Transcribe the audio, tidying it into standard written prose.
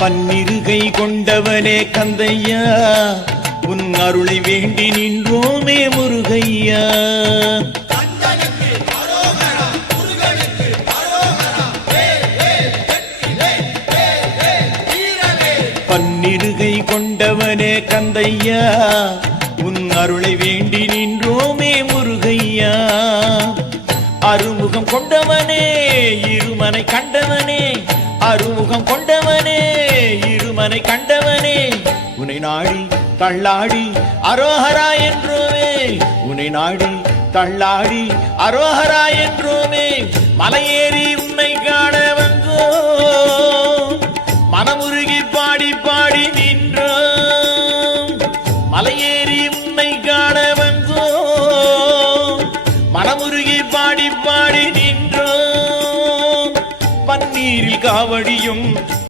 பன்னிருகை கொண்டவனே கந்தையா, உன் அருளை வேண்டி நின்றோமே முருகையா. பன்னிருகை கொண்டவனே கந்தையா, உன் அருளை வேண்டி நின்றோமே முருகையா. அருமுகம் கொண்டவனே இருமனை கண்டவனே, அருமுகம் கொண்டவனே இருமனை கண்டவனே, உன்னை நாடி தள்ளாடி அரோஹரா என்றோமே, உன்னை நாடி தள்ளாடி அரோஹரா என்றோமே. மலையேறி உன்னை